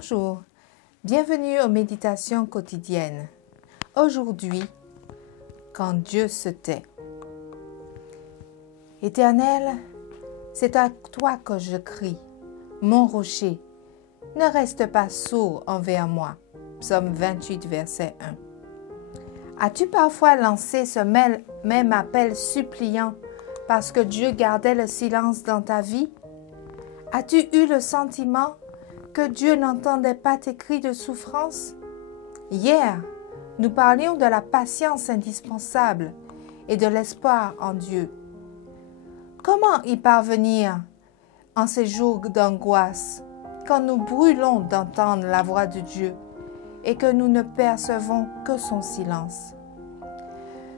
Bonjour, bienvenue aux méditations quotidiennes. Aujourd'hui, quand Dieu se tait. Éternel, c'est à toi que je crie, mon rocher. Ne reste pas sourd envers moi. Psaume 28, verset 1. As-tu parfois lancé ce même appel suppliant parce que Dieu gardait le silence dans ta vie? As-tu eu le sentiment que Dieu n'entendait pas tes cris de souffrance? Hier, nous parlions de la patience indispensable et de l'espoir en Dieu. Comment y parvenir en ces jours d'angoisse, quand nous brûlons d'entendre la voix de Dieu et que nous ne percevons que son silence?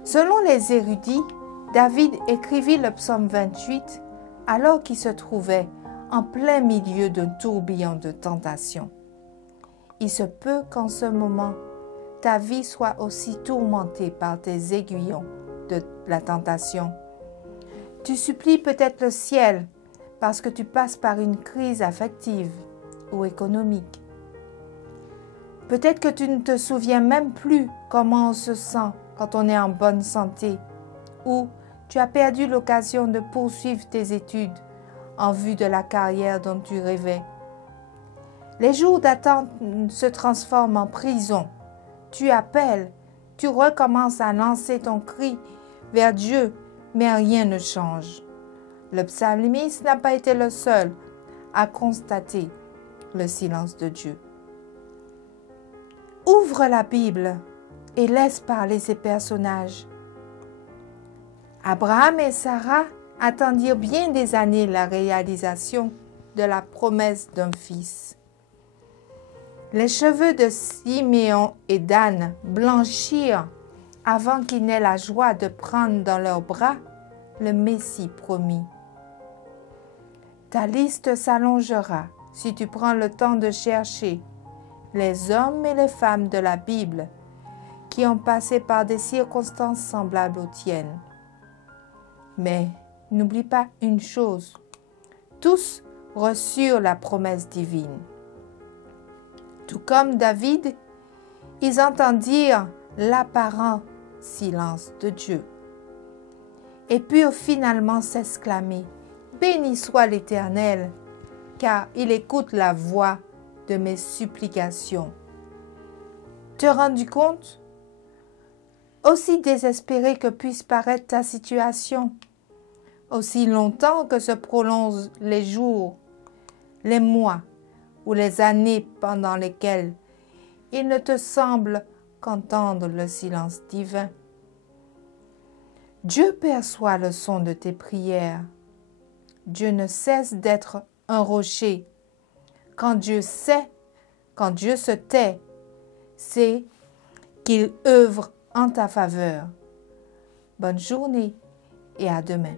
Selon les érudits, David écrivit le psaume 28 alors qu'il se trouvait en plein milieu d'un tourbillon de tentation. Il se peut qu'en ce moment, ta vie soit aussi tourmentée par tes aiguillons de la tentation. Tu supplies peut-être le ciel parce que tu passes par une crise affective ou économique. Peut-être que tu ne te souviens même plus comment on se sent quand on est en bonne santé ou tu as perdu l'occasion de poursuivre tes études en vue de la carrière dont tu rêvais. Les jours d'attente se transforment en prison. Tu appelles, tu recommences à lancer ton cri vers Dieu, mais rien ne change. Le psalmiste n'a pas été le seul à constater le silence de Dieu. Ouvre la Bible et laisse parler ces personnages. Abraham et Sarah attendirent bien des années la réalisation de la promesse d'un fils. Les cheveux de Siméon et d'Anne blanchirent avant qu'ils n'aient la joie de prendre dans leurs bras le Messie promis. Ta liste s'allongera si tu prends le temps de chercher les hommes et les femmes de la Bible qui ont passé par des circonstances semblables aux tiennes. Mais n'oublie pas une chose, tous reçurent la promesse divine. Tout comme David, ils entendirent l'apparent silence de Dieu et purent finalement s'exclamer « Béni soit l'Éternel, car il écoute la voix de mes supplications. » Te rends-tu compte? Aussi désespéré que puisse paraître ta situation, aussi longtemps que se prolongent les jours, les mois ou les années pendant lesquelles il ne te semble qu'entendre le silence divin. Dieu perçoit le son de tes prières. Dieu ne cesse d'être un rocher. Quand Dieu se tait, c'est qu'il œuvre en ta faveur. Bonne journée et à demain.